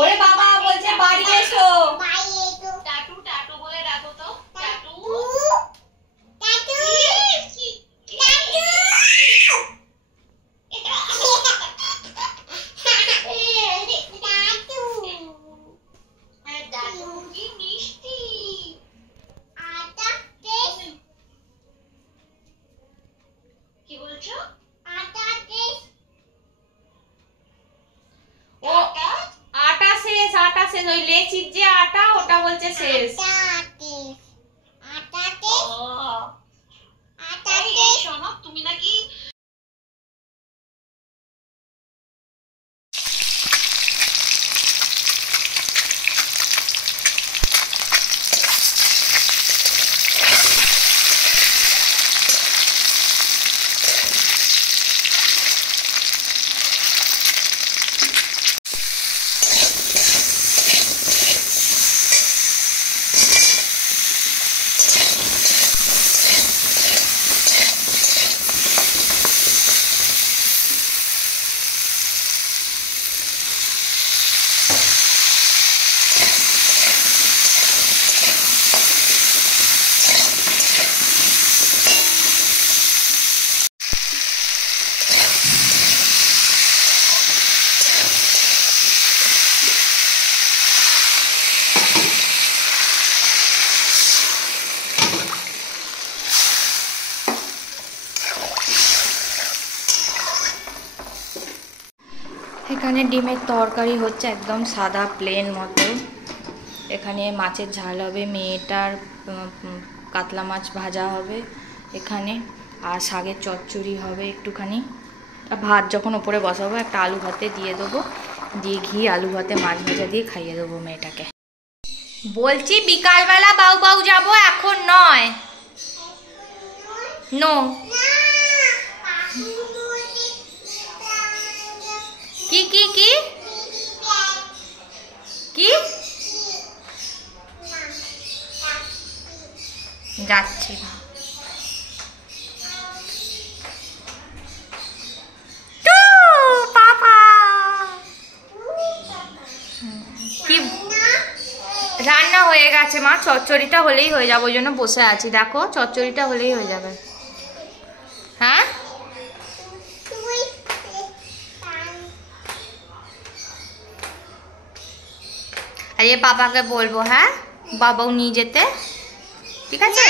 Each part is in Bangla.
ওরে বাবা বলছে বাড়ি এসো। টাটু টাটু বলে ডাকো তো। টাটু টাটু কি মিষ্টি। কি বলছো? ও আটা শেষ, আটা শেষ। ওই লেচির যে আটা ওটা বলছে শেষ। এই শোনো, তুমি নাকি এখানে ডিমের তরকারি হচ্ছে একদম সাদা প্লেন মতো। এখানে মাছের ঝাল হবে, মেয়েটার কাতলা মাছ ভাজা হবে এখানে, আর শাকের চচ্চড়ি হবে একটুখানি। আর ভাত যখন ওপরে বসাবো একটা আলু ভাতে দিয়ে দেবো, দিয়ে ঘি আলু ভাতে মাছ ভাজা দিয়ে খাইয়ে দেবো মেয়েটাকে। বলছি বিকালবেলা বাউ বাউ যাবো, এখন নয়। নো কি কি কি কি যাচ্ছি না। কি রান্না হয়ে গেছে মা, চচ্চড়িটা হলেই হয়ে যাবে, ওই জন্য বসে আছি। দেখো চচ্চড়িটা হলেই হয়ে যাবে। হ্যাঁ আরে পাপাকে বলবো, হ্যাঁ বাবাও নিয়ে যেতে, ঠিক আছে?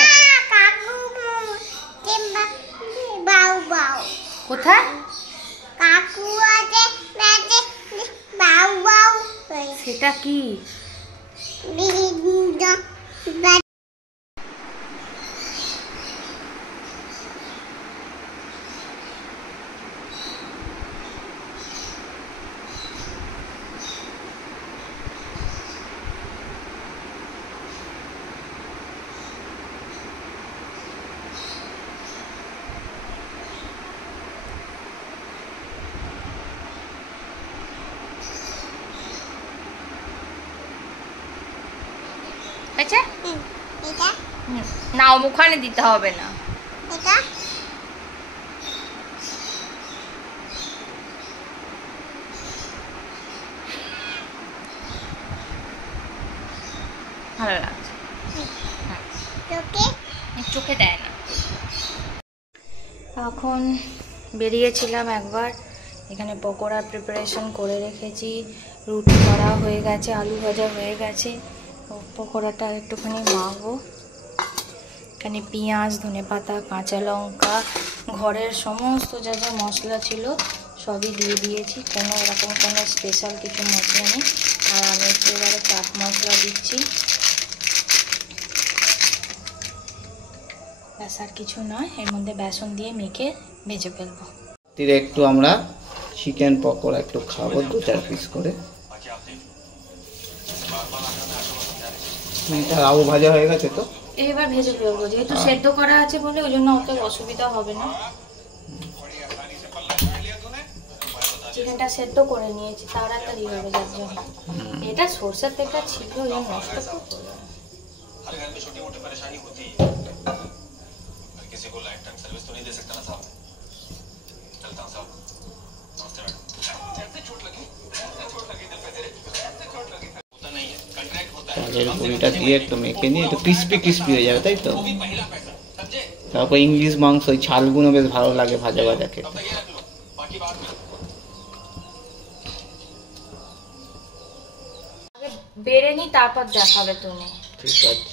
কোথায় সেটা কি? না ওখানে দিতে হবে না। ভালো লাগছে, চোখে দেয় না। এখন বেরিয়েছিলাম একবার, এখানে পকোড়া প্রিপারেশন করে রেখেছি, রুটি করা হয়ে গেছে, আলু ভাজা হয়ে গেছে, পকোড়াটা একটুখানি মাখবো। এখানে পেঁয়াজ, ধনেপাতা, কাঁচা লঙ্কা, ঘরের সমস্ত যা যা মশলা ছিল সবই দিয়ে দিয়েছি, কোনো এরকম কোনো স্পেশাল কিছু মশলা নেই। আর আমি একটু এবারে চাট মশলা দিচ্ছি, ব্যাস আর কিছু নয়। এর মধ্যে বেসন দিয়ে মেখে ভেজে ফেলবো। একটু আমরা চিকেন পকোড়া একটু খাবো, 2-4 পিস করে। এটা আলু ভাজা হয়ে গেছে তো, এবার ভেজে ফেলবো, যেহেতু সেদ্ধ করা আছে বলে ওই জন্য অত অসুবিধা হবে না। চিকেনটা সেদ্ধ করে নিয়েছি, তাড়াতাড়ি হবে যার জন্য। এটা সরষের তেলটা ছিল, ওই জন্য নষ্ট করবো। চালের গুঁড়িটা দিয়ে একটু মেখে নিয়ে একটু ক্রিস্পি ক্রিস্পি হয়ে যাবে, তাই তো? তারপর ইংলিশ মাংস, ওই ছালগুলো বেশ ভালো লাগে ভাজা ভাজা খেতে। আগে বেড়ে নি, তারপর দেখাবে তুমি। ঠিক আছে।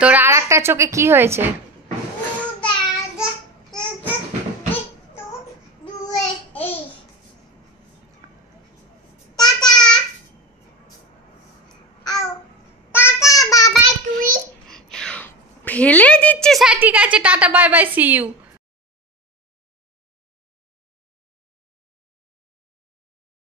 তোর আর একটা চোখে কি হয়েছে? ফেলে দিচ্ছিস? হ্যাঁ ঠিক আছে, tata bye bye, see you.